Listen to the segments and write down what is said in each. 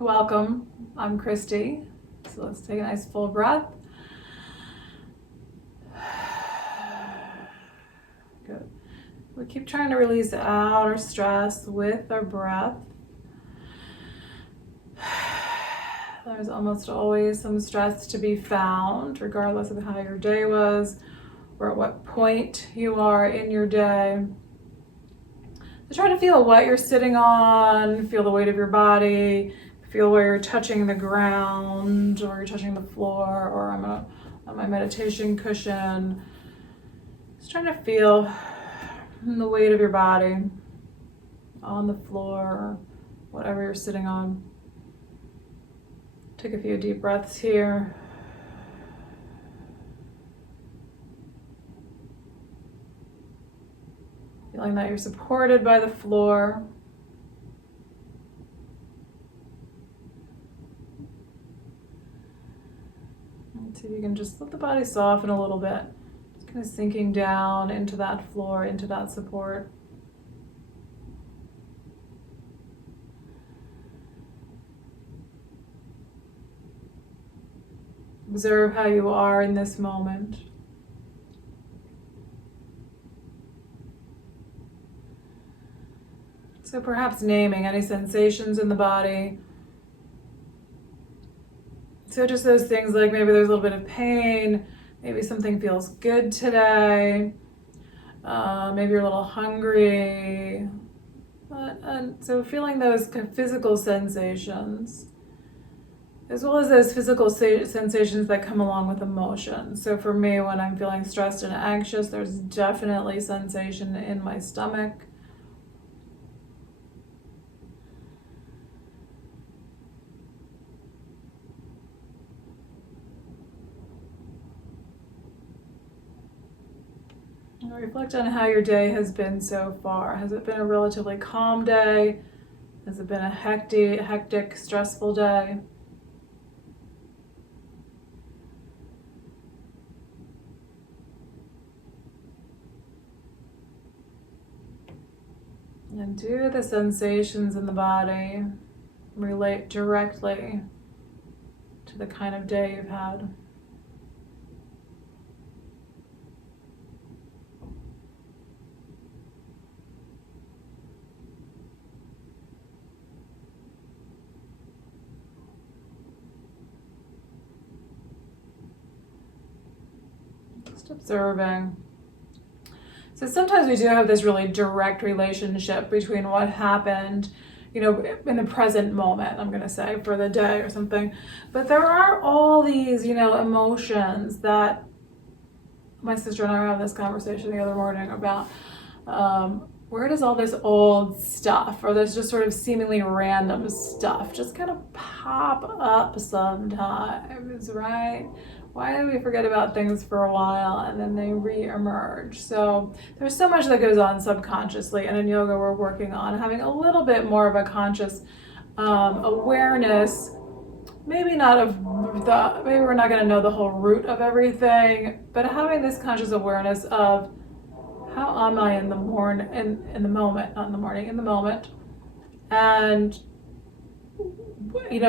Welcome, I'm Christy. So let's take a nice full breath. Good. We keep trying to release out our stress with our breath. There's almost always some stress to be found, regardless of how your day was or at what point you are in your day. So try to feel what you're sitting on, feel the weight of your body, feel where you're touching the ground or you're touching the floor, or I'm on my meditation cushion. Just trying to feel the weight of your body on the floor, whatever you're sitting on. Take a few deep breaths here. Feeling that you're supported by the floor. And see if you can just let the body soften a little bit. Just kind of sinking down into that floor, into that support. Observe how you are in this moment. So perhaps naming any sensations in the body. So just those things like maybe there's a little bit of pain, maybe something feels good today, maybe you're a little hungry. So feeling those kind of physical sensations, as well as those physical sensations that come along with emotion. So for me, when I'm feeling stressed and anxious, there's definitely sensation in my stomach. And reflect on how your day has been so far. Has it been a relatively calm day? Has it been a hectic, stressful day? And do the sensations in the body relate directly to the kind of day you've had? Just observing. So sometimes we do have this really direct relationship between what happened, in the present moment, I'm going to say, for the day or something. But there are all these, emotions that my sister and I were having this conversation the other morning about where does all this old stuff or this just sort of seemingly random stuff just kind of pop up sometimes, right? Why do we forget about things for a while and then they re-emerge? So there's so much that goes on subconsciously, and in yoga we're working on having a little bit more of a conscious awareness. Maybe not maybe we're not going to know the whole root of everything, but having this conscious awareness of how am I in the moment, and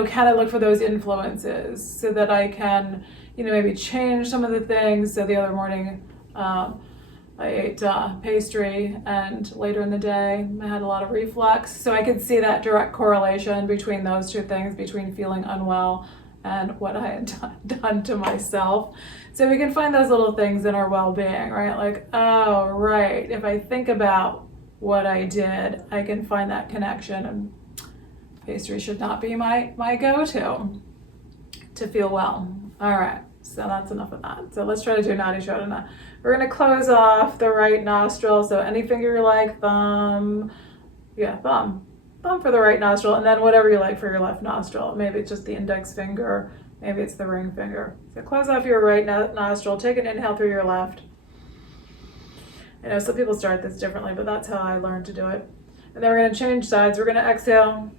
can I look for those influences so that I can, maybe change some of the things. So the other morning, I ate pastry, and later in the day, I had a lot of reflux. So I could see that direct correlation between those two things, between feeling unwell and what I had done to myself. So we can find those little things in our well-being, right? Like, oh, right, if I think about what I did, I can find that connection, and pastry should not be my go-to to feel well. All right, so that's enough of that. So let's try to do Nadi Shodhana. We're going to close off the right nostril. So any finger you like, thumb for the right nostril, and then whatever you like for your left nostril. Maybe it's just the index finger, maybe it's the ring finger. So close off your right nostril, take an inhale through your left. I know some people start this differently, but that's how I learned to do it. And then we're going to change sides. We're going to exhale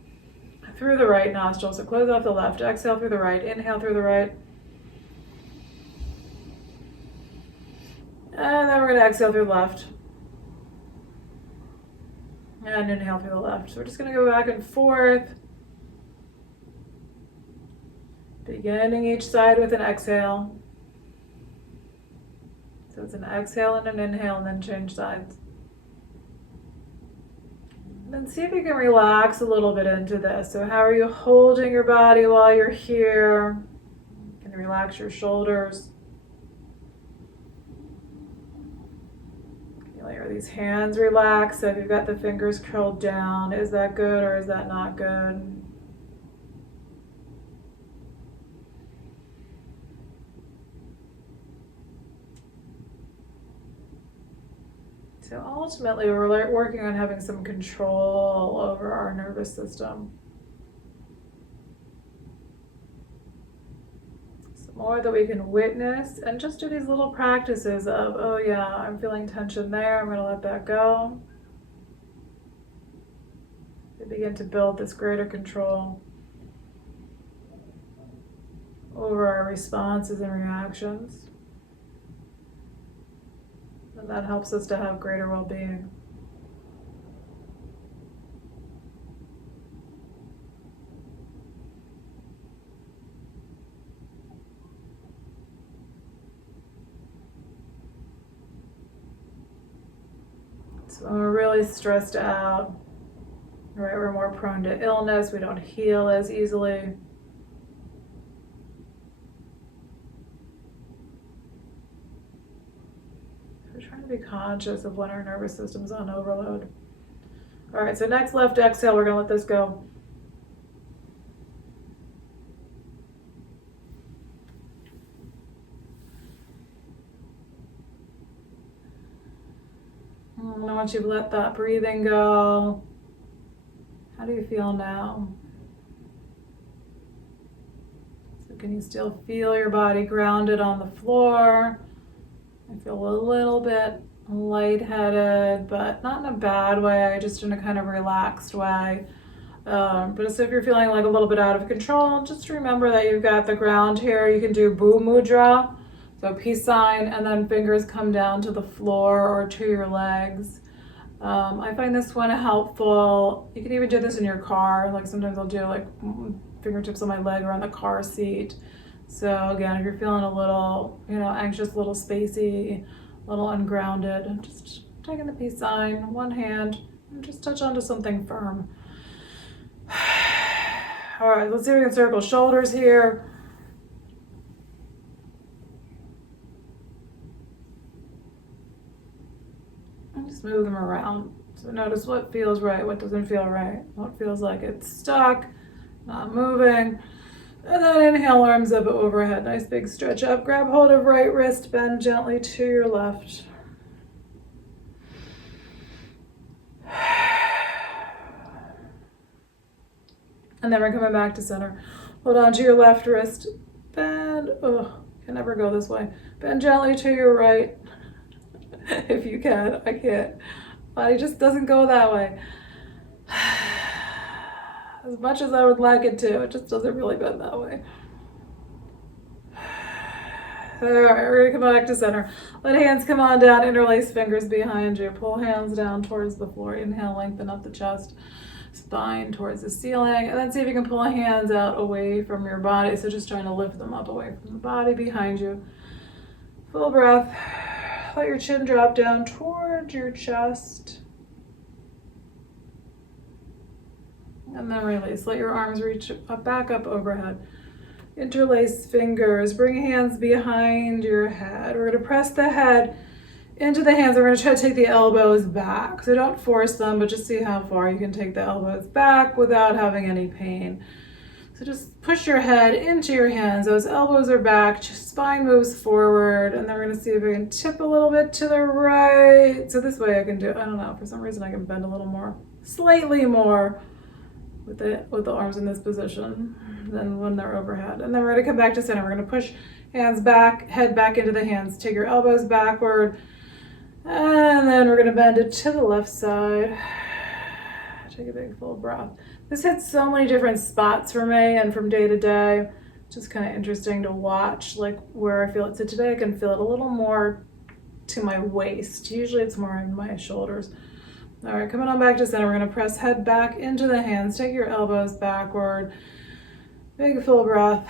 through the right nostril. So close off the left, exhale through the right, inhale through the right. And then we're going to exhale through the left. And inhale through the left. So we're just going to go back and forth. Beginning each side with an exhale. So it's an exhale and an inhale, and then change sides. And then see if you can relax a little bit into this. So how are you holding your body while you're here? You can relax your shoulders. Are these hands relaxed? So if you've got the fingers curled down, is that good or is that not good? So ultimately, we're working on having some control over our nervous system. Some more that we can witness and just do these little practices of, oh yeah, I'm feeling tension there, I'm going to let that go. We begin to build this greater control over our responses and reactions. And that helps us to have greater well-being. So when we're really stressed out, right, we're more prone to illness, we don't heal as easily. Trying to be conscious of when our nervous system's on overload. All right, so next left exhale, we're gonna let this go. And once you've let that breathing go, how do you feel now? So can you still feel your body grounded on the floor? I feel a little bit lightheaded, but not in a bad way, just in a kind of relaxed way. But if you're feeling like a little bit out of control, just remember that you've got the ground here. You can do Bu Mudra, so peace sign, and then fingers come down to the floor or to your legs. I find this one helpful. You can even do this in your car. Like sometimes I'll do like fingertips on my leg or on the car seat. So again, if you're feeling a little, anxious, a little spacey, a little ungrounded, just taking the peace sign, one hand, and just touch onto something firm. All right, let's see if we can circle shoulders here. And just move them around. So notice what feels right, what doesn't feel right, what feels like it's stuck, not moving. And then inhale, arms up overhead. Nice big stretch up. Grab hold of right wrist, bend gently to your left. And then we're coming back to center. Hold on to your left wrist. Bend. Oh, can never go this way. Bend gently to your right. If you can. I can't. Body just doesn't go that way. As much as I would like it to, it just doesn't really bend that way. All right, we're gonna come back to center. Let hands come on down, interlace fingers behind you. Pull hands down towards the floor. Inhale, lengthen up the chest, spine towards the ceiling. And then see if you can pull hands out away from your body. So just trying to lift them up away from the body behind you. Full breath. Let your chin drop down towards your chest. And then release. Let your arms reach up, back up overhead. Interlace fingers. Bring hands behind your head. We're going to press the head into the hands. We're going to try to take the elbows back. So don't force them, but just see how far you can take the elbows back without having any pain. So just push your head into your hands. Those elbows are back. Spine moves forward. And then we're going to see if we can tip a little bit to the right. So this way I can do, I don't know, for some reason I can bend a little more, slightly more with the arms in this position than when they're overhead. And then we're going to come back to center. We're going to push hands back, head back into the hands. Take your elbows backward. And then we're going to bend it to the left side. Take a big full breath. This hits so many different spots for me and from day to day. It's just kind of interesting to watch like where I feel it. So today I can feel it a little more to my waist. Usually it's more in my shoulders. All right, coming on back to center. We're going to press head back into the hands. Take your elbows backward. Big full breath.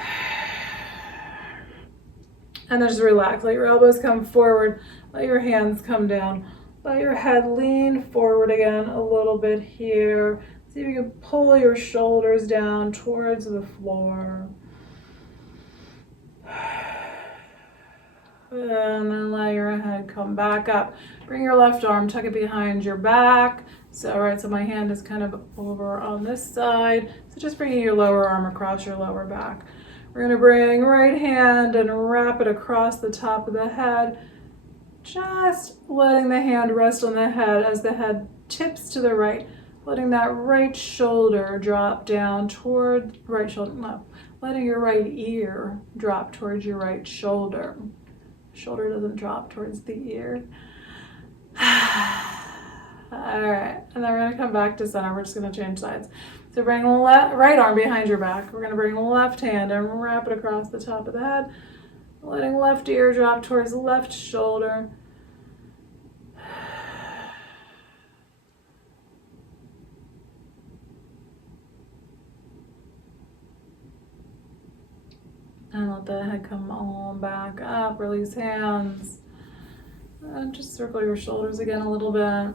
And then just relax. Let your elbows come forward. Let your hands come down. Let your head lean forward again a little bit here. See if you can pull your shoulders down towards the floor. And then let your head come back up. Bring your left arm, tuck it behind your back. So, right, so my hand is kind of over on this side. So just bringing your lower arm across your lower back. We're gonna bring right hand and wrap it across the top of the head. Just letting the hand rest on the head as the head tips to the right. Letting that right shoulder drop down toward right shoulder. No, letting your right ear drop towards your right shoulder. Shoulder doesn't drop towards the ear. All right, and then we're gonna come back to center. We're just gonna change sides. So bring right arm behind your back. We're gonna bring left hand and wrap it across the top of the head. Letting left ear drop towards left shoulder. And let the head come on back up, release hands. And just circle your shoulders again a little bit.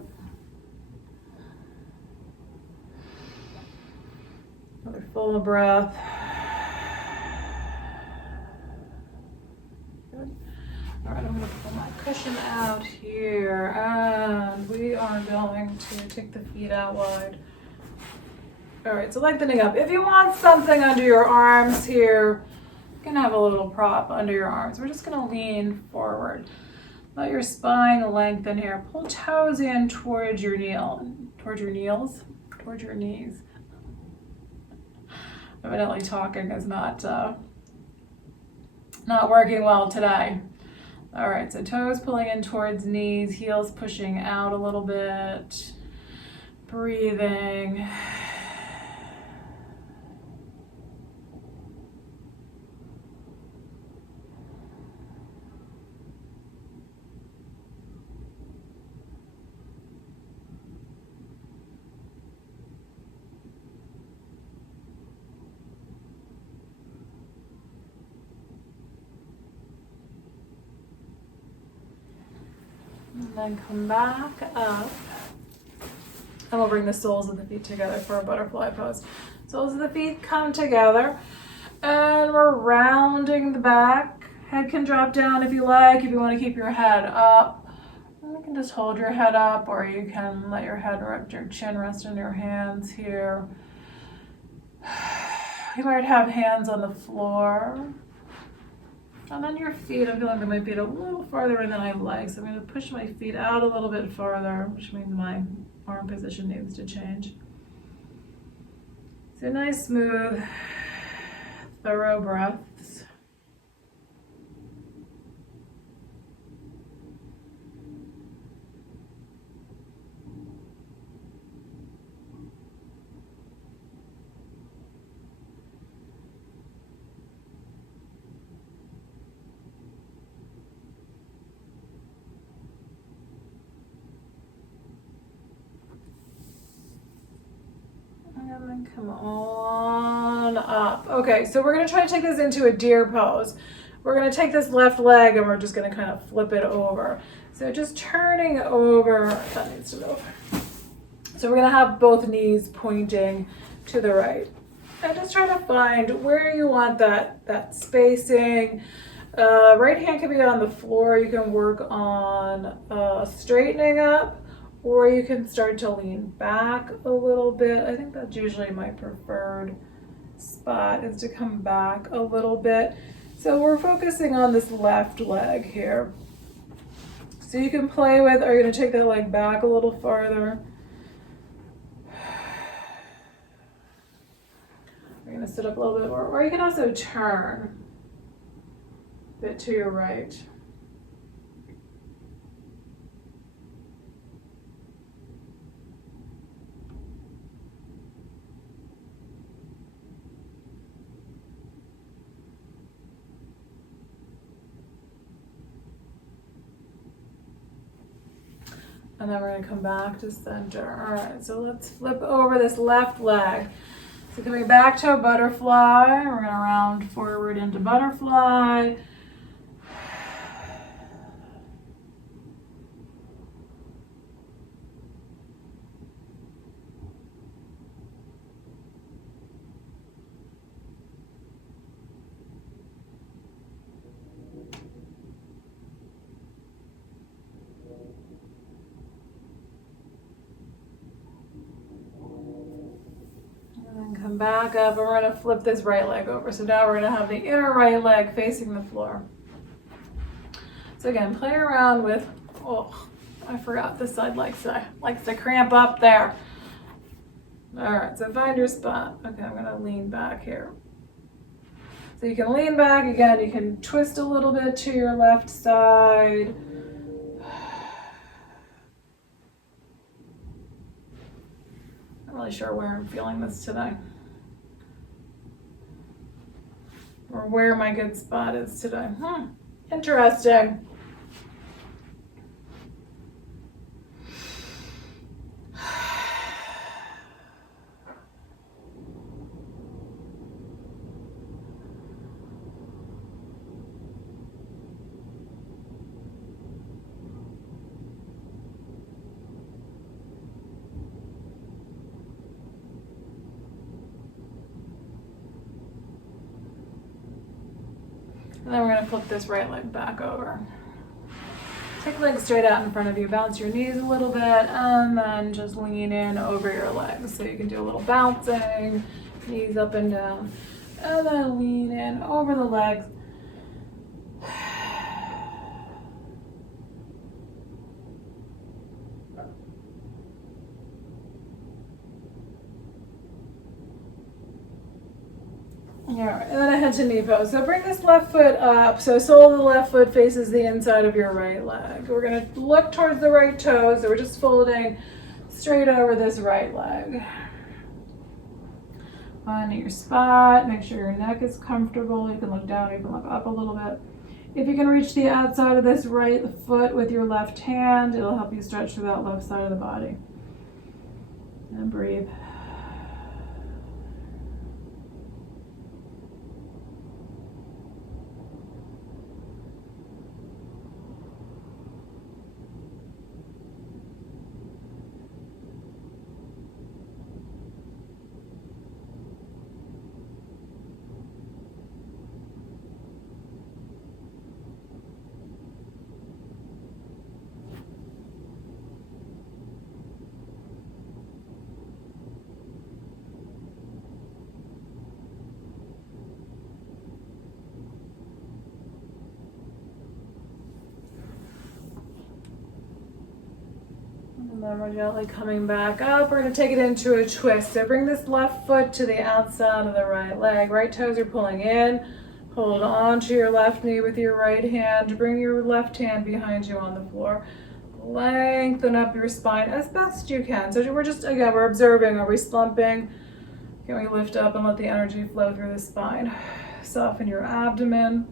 Another full breath. Good. All right, I'm gonna pull my cushion out here, and we are going to take the feet out wide. All right, so lengthening up. If you want something under your arms here, you can have a little prop under your arms. We're just gonna lean forward. Let your spine lengthen here. Pull toes in towards your towards your knees. Evidently talking is not working well today. All right, so toes pulling in towards knees, heels pushing out a little bit. Breathing. And then come back up. And we'll bring the soles of the feet together for a butterfly pose. Soles of the feet come together. And we're rounding the back. Head can drop down if you like, if you want to keep your head up. You can just hold your head up, or you can let your head rest, your chin rest in your hands here. You might have hands on the floor. And then your feet, I'm feeling my feet a little farther in than I like. So I'm going to push my feet out a little bit farther, which means my arm position needs to change. So nice, smooth, thorough breaths. And then come on up. Okay, so we're gonna try to take this into a deer pose. We're gonna take this left leg and we're just gonna kind of flip it over. So just turning over, that needs to move. So we're gonna have both knees pointing to the right. And just try to find where you want that spacing. Right hand can be on the floor. You can work on straightening up, or you can start to lean back a little bit. I think that's usually my preferred spot, is to come back a little bit. So we're focusing on this left leg here. So you can play with, are you gonna take that leg back a little farther? We're gonna sit up a little bit more, or you can also turn a bit to your right. And then we're gonna come back to center. All right, so let's flip over this left leg. So coming back to a butterfly, we're gonna round forward into butterfly. Come back up, and we're gonna flip this right leg over. So now we're gonna have the inner right leg facing the floor. So again, play around with, oh, I forgot this side likes to cramp up there. All right, so find your spot. Okay, I'm gonna lean back here. So you can lean back, again, you can twist a little bit to your left side. Not really sure where I'm feeling this today. Or where my good spot is today. Interesting. And then we're going to flip this right leg back over. Take legs straight out in front of you. Bounce your knees a little bit and then just lean in over your legs. So you can do a little bouncing, knees up and down. And then lean in over the legs. Alright, and then a head to knee pose. So bring this left foot up. So sole of the left foot faces the inside of your right leg. We're going to look towards the right toes. So we're just folding straight over this right leg. Find your spot. Make sure your neck is comfortable. You can look down, you can look up a little bit. If you can reach the outside of this right foot with your left hand, it'll help you stretch through that left side of the body. And breathe. And then we're gently coming back up. We're going to take it into a twist. So bring this left foot to the outside of the right leg. Right toes are pulling in. Hold on to your left knee with your right hand. Bring your left hand behind you on the floor. Lengthen up your spine as best you can. So we're just, again, we're observing. Are we slumping? Can we lift up and let the energy flow through the spine? Soften your abdomen.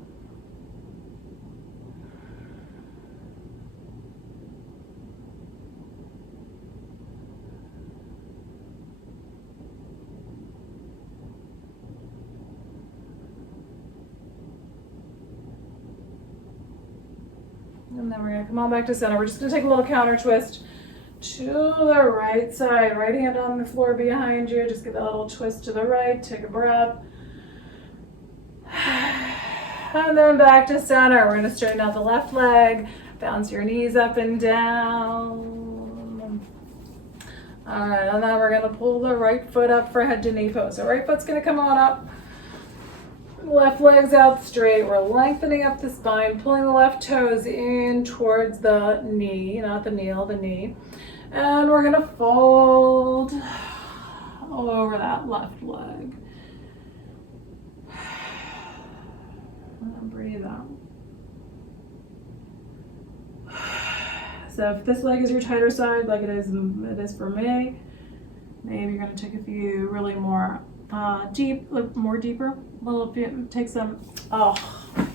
And then we're gonna come on back to center. We're just gonna take a little counter twist to the right side. Right hand on the floor behind you. Just give that little twist to the right. Take a breath. And then back to center. We're gonna straighten out the left leg. Bounce your knees up and down. All right, and then we're gonna pull the right foot up for head to knee pose. So right foot's gonna come on up. Left leg's out straight. We're lengthening up the spine, pulling the left toes in towards the knee, not the kneel, the knee. And we're gonna fold all over that left leg. And breathe out. So if this leg is your tighter side, like it is for me, maybe you're gonna take a few really more deeper. A little bit, take some, I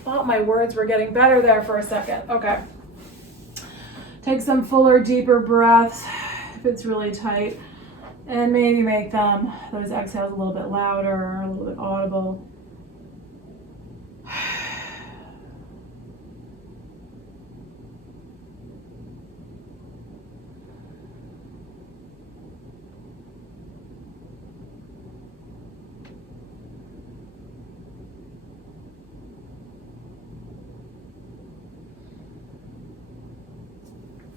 thought my words were getting better there for a second. Okay. Take some fuller, deeper breaths if it's really tight. And maybe make those exhales a little bit louder, a little bit audible.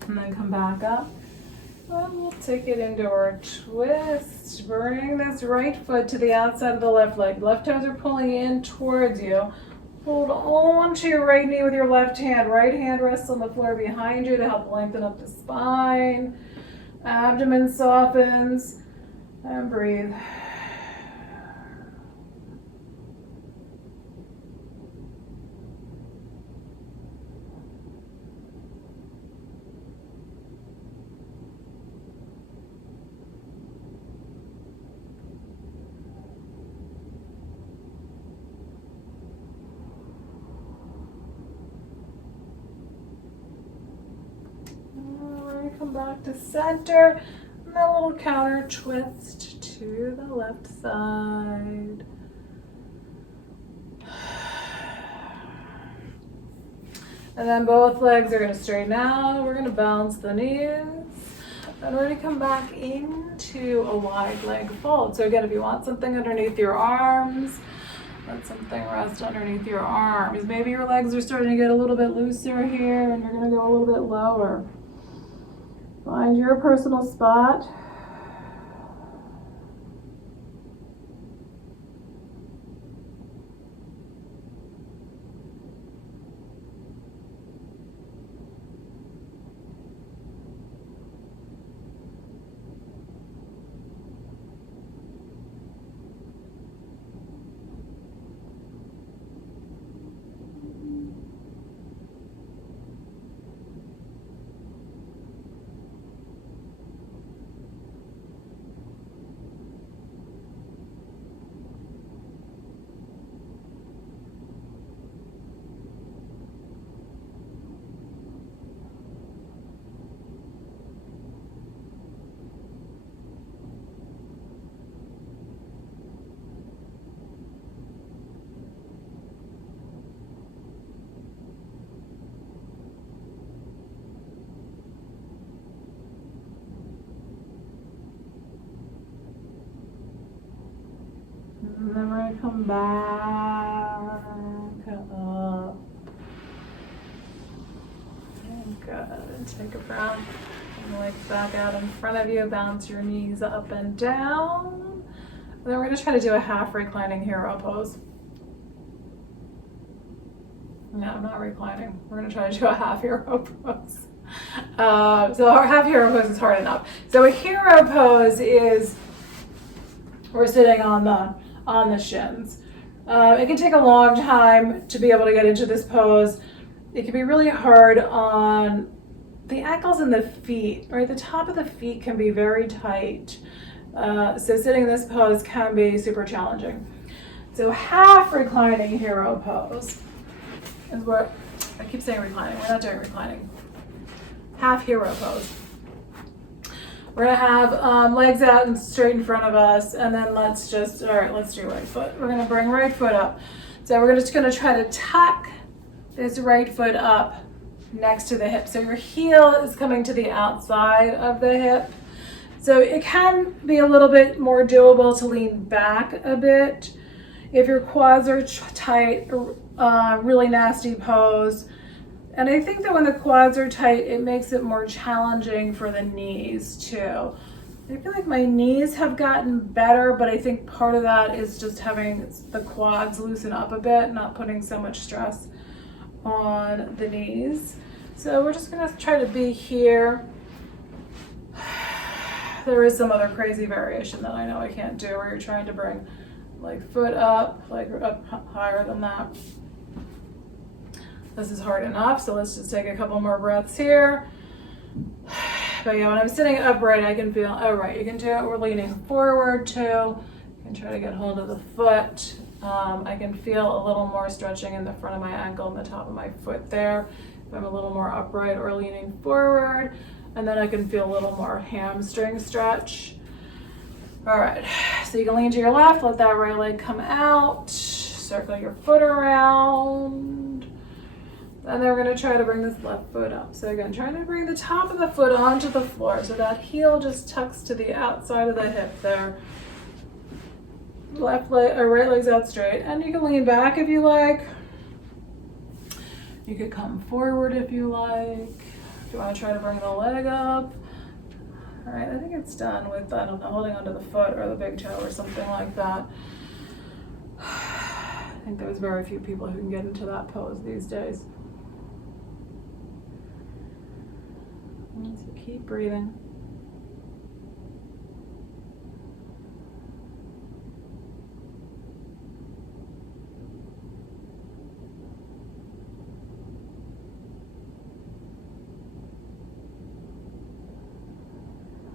And then come back up. And we'll take it into our twist. Bring this right foot to the outside of the left leg. Left toes are pulling in towards you. Hold on to your right knee with your left hand. Right hand rests on the floor behind you to help lengthen up the spine. Abdomen softens. And breathe. Come back to center, and a little counter twist to the left side. And then both legs are going to straighten out. We're going to balance the knees. Then we're going to come back into a wide leg fold. So again, if you want something underneath your arms, let something rest underneath your arms. Maybe your legs are starting to get a little bit looser here, and you're going to go a little bit lower. Find your personal spot. And then we're going to come back up. And good. Take a breath. And legs back out in front of you. Bounce your knees up and down. And then we're going to try to do a half reclining hero pose. No, not reclining. We're going to try to do a half hero pose. So our half hero pose is hard enough. So a hero pose is we're sitting on the shins. It can take a long time to be able to get into this pose. It can be really hard on the ankles and the feet, right? The top of the feet can be very tight. So sitting in this pose can be super challenging. So half reclining hero pose is what, I keep saying reclining, we're not doing reclining. Half hero pose. We're gonna have legs out and straight in front of us, and then let's do right foot. We're gonna bring right foot up. So we're just gonna try to tuck this right foot up next to the hip. So your heel is coming to the outside of the hip. So it can be a little bit more doable to lean back a bit. If your quads are tight, really nasty pose. And I think that when the quads are tight, it makes it more challenging for the knees too. I feel like my knees have gotten better, but I think part of that is just having the quads loosen up a bit, not putting so much stress on the knees. So we're just gonna try to be here. There is some other crazy variation that I know I can't do where you're trying to bring like foot up, like up higher than that. This is hard enough, so let's just take a couple more breaths here. But yeah, when I'm sitting upright, I can feel, oh right, you can do it, we're leaning forward too. You can try to get hold of the foot. I can feel a little more stretching in the front of my ankle and the top of my foot there. If I'm a little more upright or leaning forward, and then I can feel a little more hamstring stretch. All right, so you can lean to your left, let that right leg come out, circle your foot around. And then we're gonna try to bring this left foot up. So again, trying to bring the top of the foot onto the floor so that heel just tucks to the outside of the hip there. Left leg or right leg's out straight. And you can lean back if you like. You could come forward if you like. If you wanna try to bring the leg up. All right, I think it's done with, I don't know, holding onto the foot or the big toe or something like that. I think there's very few people who can get into that pose these days. So keep breathing.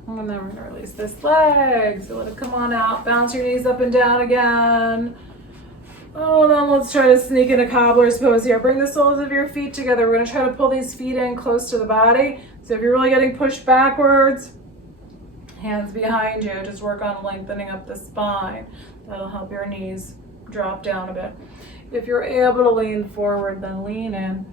And then we're gonna release this leg. So let it come on out. Bounce your knees up and down again. Oh, and then let's try to sneak into cobbler's pose here. Bring the soles of your feet together. We're gonna try to pull these feet in close to the body. So if you're really getting pushed backwards, hands behind you, just work on lengthening up the spine. That'll help your knees drop down a bit. If you're able to lean forward, then lean in.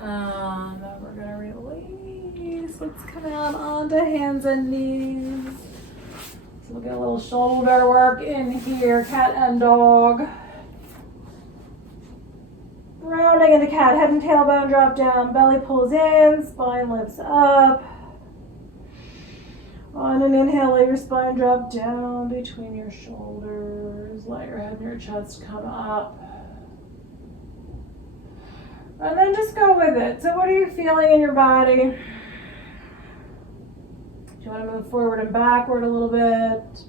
Then we're gonna release. Let's come out onto hands and knees. So we'll get a little shoulder work in here, cat and dog. Rounding into cat, head and tailbone drop down, belly pulls in, spine lifts up. On an inhale, let your spine drop down between your shoulders. Let your head and your chest come up. And then just go with it. So what are you feeling in your body? Do you want to move forward and backward a little bit?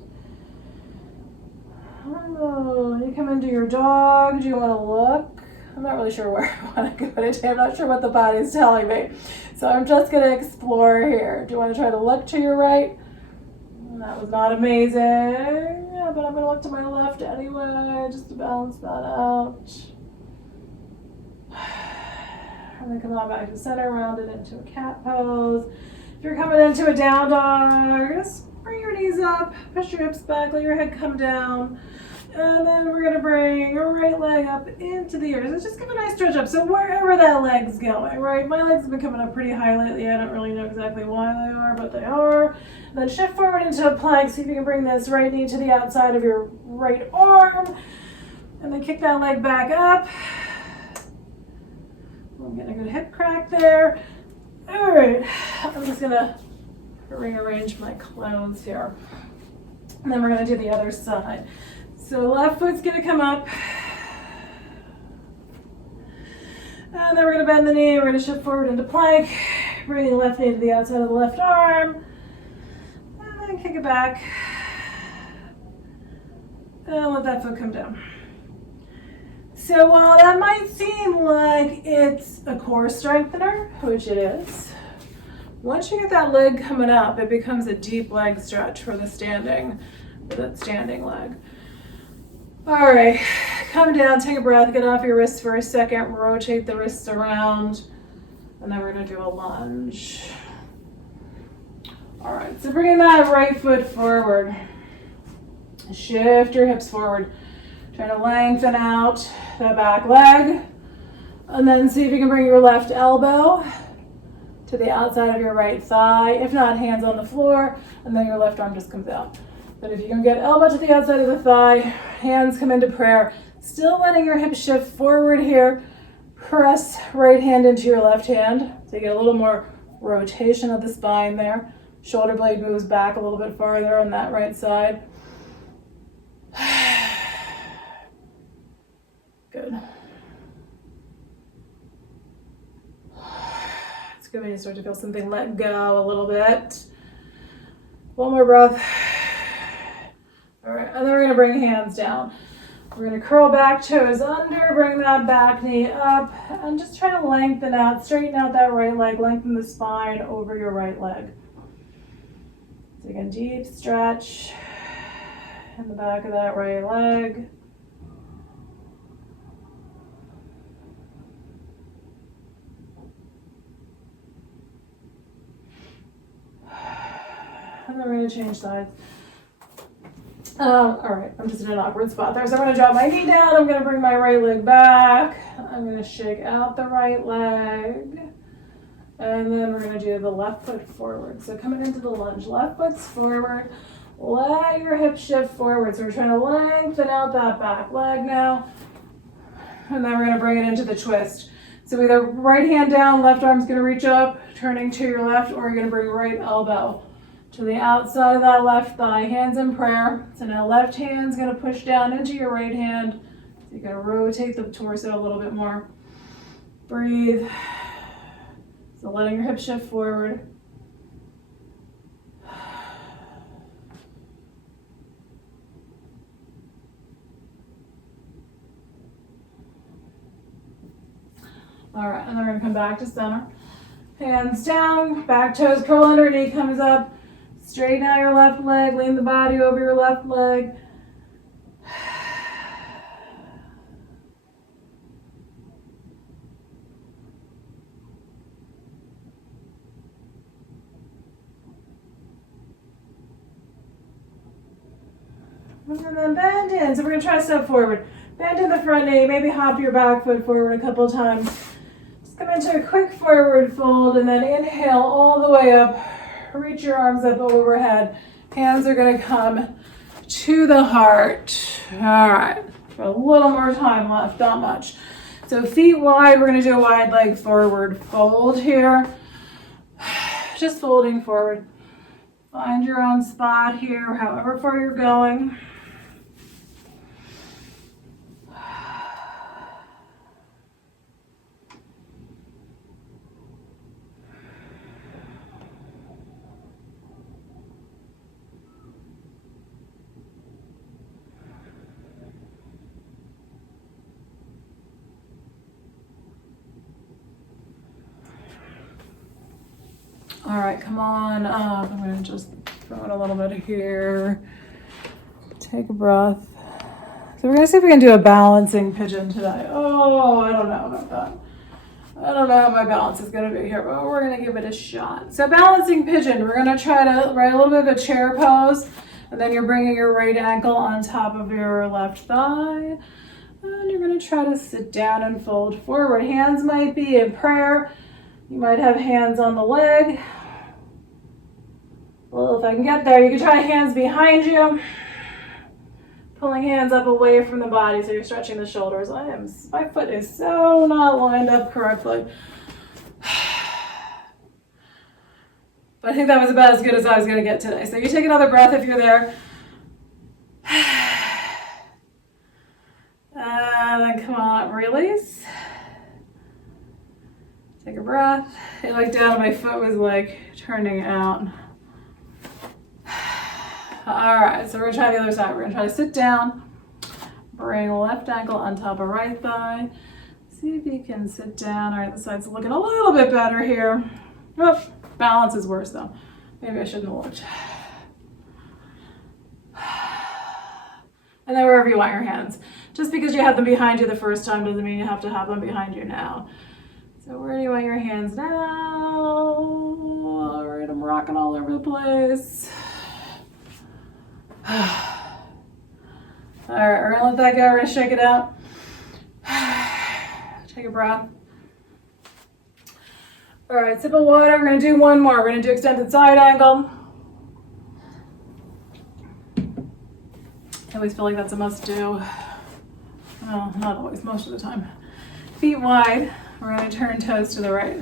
Oh, you come into your dog. Do you want to look? I'm not really sure where I want to go today. I'm not sure what the body's telling me. So I'm just going to explore here. Do you want to try to look to your right? That was not amazing. Yeah, but I'm going to look to my left anyway, just to balance that out. And then come on back to center, round it into a cat pose. If you're coming into a down dog, just bring your knees up, push your hips back, let your head come down. And then we're gonna bring your right leg up into the ears. So just give a nice stretch up. So wherever that leg's going, right? My legs have been coming up pretty high lately. I don't really know exactly why they are, but they are. And then shift forward into a plank. See if you can bring this right knee to the outside of your right arm. And then kick that leg back up. I'm getting a good hip crack there. All right, I'm just gonna rearrange my clothes here. And then we're gonna do the other side. So left foot's gonna come up. And then we're gonna bend the knee, we're gonna shift forward into plank, bring the left knee to the outside of the left arm, and then kick it back. And let that foot come down. So while that might seem like it's a core strengthener, which it is, once you get that leg coming up, it becomes a deep leg stretch for that standing leg. All right, come down, take a breath, get off your wrists for a second, rotate the wrists around, and then we're gonna do a lunge. All right, so bringing that right foot forward, shift your hips forward. Trying to lengthen out the back leg. And then see if you can bring your left elbow to the outside of your right thigh. If not, hands on the floor, and then your left arm just comes out. But if you can get elbow to the outside of the thigh, hands come into prayer. Still letting your hips shift forward here. Press right hand into your left hand. So you get a little more rotation of the spine there. Shoulder blade moves back a little bit farther on that right side. Good. It's good when you start to feel something let go a little bit. One more breath. All right, and then we're gonna bring hands down. We're gonna curl back, toes under, bring that back knee up, and just try to lengthen out, straighten out that right leg, lengthen the spine over your right leg. Take a deep stretch in the back of that right leg. And then we're gonna change sides. All right, I'm just in an awkward spot there. So I'm gonna drop my knee down. I'm gonna bring my right leg back. I'm gonna shake out the right leg. And then we're gonna do the left foot forward. So coming into the lunge, left foot's forward. Let your hips shift forward. So we're trying to lengthen out that back leg now. And then we're gonna bring it into the twist. So either right hand down, left arm's gonna reach up, turning to your left, or you're gonna bring right elbow to the outside of that left thigh, hands in prayer. So now left hand's gonna push down into your right hand. So you're gonna rotate the torso a little bit more. Breathe. So letting your hips shift forward. All right, and then we're gonna come back to center. Hands down, back toes curl under, knee comes up. Straighten out your left leg, lean the body over your left leg. And then bend in. So we're gonna try to step forward. Bend in the front knee, maybe hop your back foot forward a couple times. Just come into a quick forward fold and then inhale all the way up. Reach your arms up overhead. Hands are gonna come to the heart. All right, got a little more time left, not much. So feet wide, we're gonna do a wide leg forward fold here. Just folding forward. Find your own spot here, however far you're going. All right, come on up. I'm gonna just throw in a little bit here. Take a breath. So we're gonna see if we can do a balancing pigeon today. Oh, I don't know about that. I don't know how my balance is gonna be here, but we're gonna give it a shot. So balancing pigeon, we're gonna try to write a little bit of a chair pose, and then you're bringing your right ankle on top of your left thigh. And you're gonna try to sit down and fold forward. Hands might be in prayer. You might have hands on the leg. Well, if I can get there, you can try hands behind you. Pulling hands up away from the body so you're stretching the shoulders. My foot is so not lined up correctly. But I think that was about as good as I was gonna get today. So you take another breath if you're there. And then come on, release. Take a breath. I looked down and my foot was like turning out. All right, so we're gonna try the other side. We're gonna try to sit down, bring left ankle on top of right thigh. See if you can sit down. All right, the side's looking a little bit better here. Oh, balance is worse though. Maybe I shouldn't have looked. And then wherever you want your hands. Just because you had them behind you the first time doesn't mean you have to have them behind you now. So where do you want your hands now? All right, I'm rocking all over the place. All right, we're gonna let that go. We're gonna shake it out. Take a breath. All right, sip of water. We're gonna do one more. We're gonna do extended side angle. I always feel like that's a must do. Well, not always, most of the time. Feet wide. We're gonna turn toes to the right.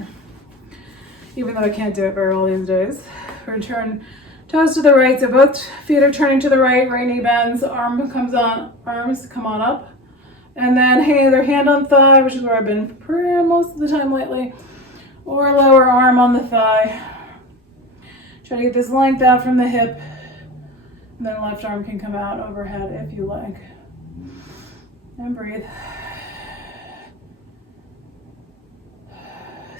Even though I can't do it very well these days. We're gonna turn toes to the right, so both feet are turning to the right, right knee bends, arms come on up. And then either hand on thigh, which is where I've been most of the time lately, or lower arm on the thigh. Try to get this length out from the hip. And then left arm can come out overhead if you like. And breathe.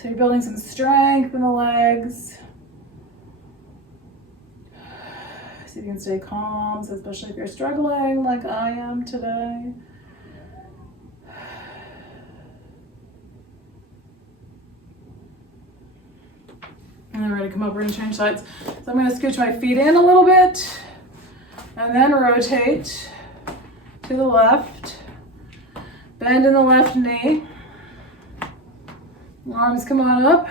So you're building some strength in the legs. So you can stay calm, so especially if you're struggling like I am today. And then we're gonna come up, we're gonna change sides. So I'm gonna scooch my feet in a little bit and then rotate to the left. Bend in the left knee. Arms come on up.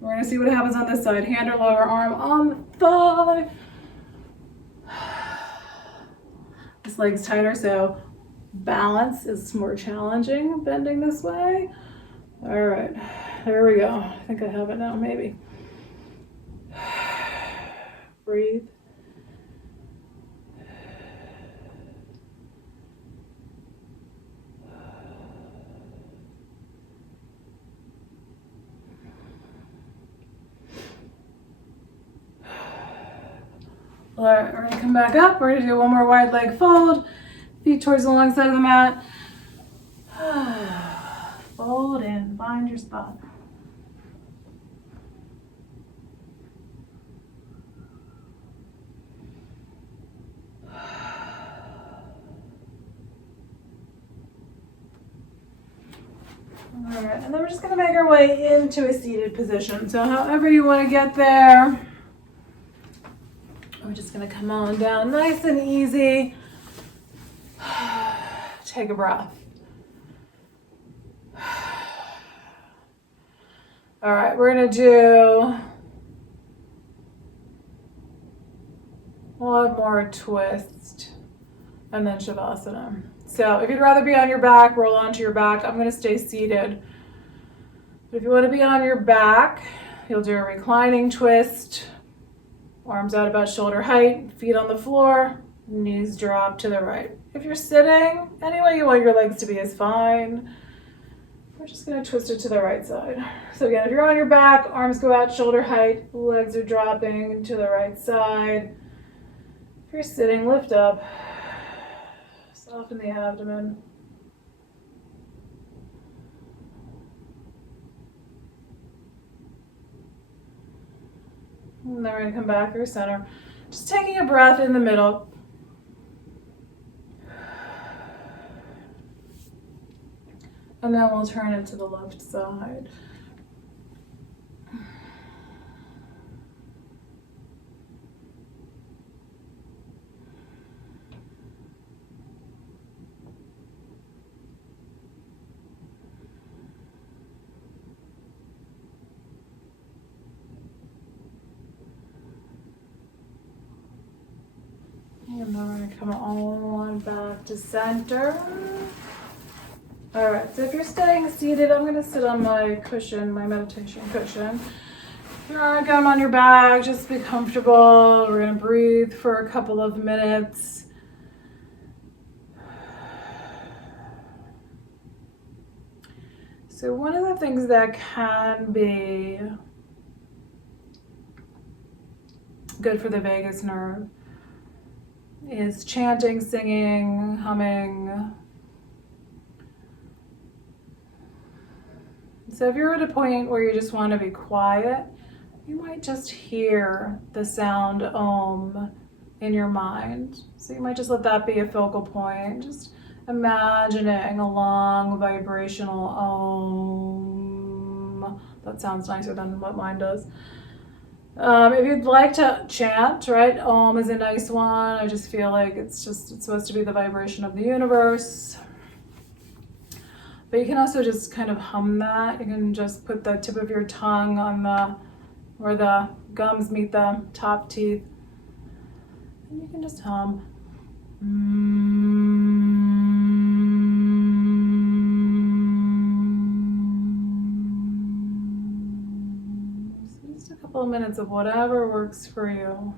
We're gonna see what happens on this side. Hand or lower arm on the thigh. This leg's tighter, so balance is more challenging bending this way. All right, there we go. I think I have it now, maybe. Breathe. All right, we're gonna come back up. We're gonna do one more wide leg fold. Feet towards the long side of the mat. Fold in, find your spot. All right, and then we're just gonna make our way into a seated position. So however you wanna get there, we're just gonna come on down nice and easy. Take a breath. All right, we're gonna do one more twist and then Shavasana. So if you'd rather be on your back, roll onto your back. I'm gonna stay seated. But if you wanna be on your back, you'll do a reclining twist. Arms out about shoulder height, feet on the floor, knees drop to the right. If you're sitting, any way you want your legs to be is fine. We're just gonna twist it to the right side. So again, if you're on your back, arms go out shoulder height, legs are dropping to the right side. If you're sitting, lift up, soften the abdomen. And then we're gonna come back through center. Just taking a breath in the middle. And then we'll turn it to the left side. And then we're gonna come all on back to center. All right, so if you're staying seated, I'm gonna sit on my cushion, my meditation cushion. If you're not going on your back, just be comfortable. We're gonna breathe for a couple of minutes. So one of the things that can be good for the vagus nerve is chanting, singing, humming. So if you're at a point where you just want to be quiet, you might just hear the sound Om in your mind. So you might just let that be a focal point. Just imagining a long vibrational Om. That sounds nicer than what mine does. If you'd like to chant, right? Om is a nice one. I just feel like it's supposed to be the vibration of the universe. But you can also just kind of hum that. You can just put the tip of your tongue on where the gums meet the top teeth. And you can just hum. So just a couple of minutes of whatever works for you.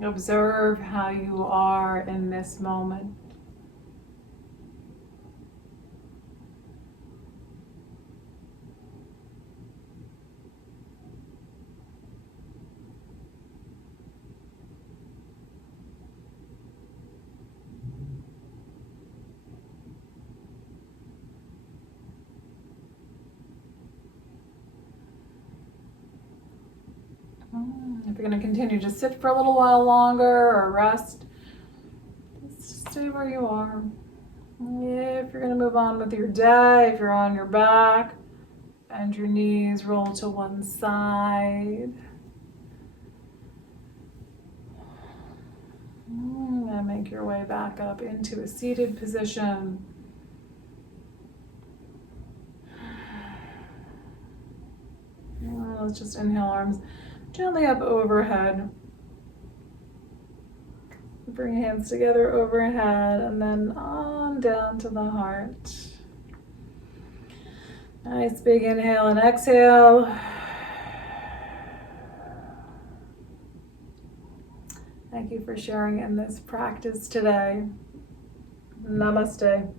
Observe how you are in this moment. If you're going to continue to sit for a little while longer or rest, just stay where you are. If you're going to move on with your day, if you're on your back, bend your knees, roll to one side. And make your way back up into a seated position. Let's just inhale, arms gently up overhead. Bring hands together overhead and then on down to the heart. Nice big inhale and exhale. Thank you for sharing in this practice today. Namaste.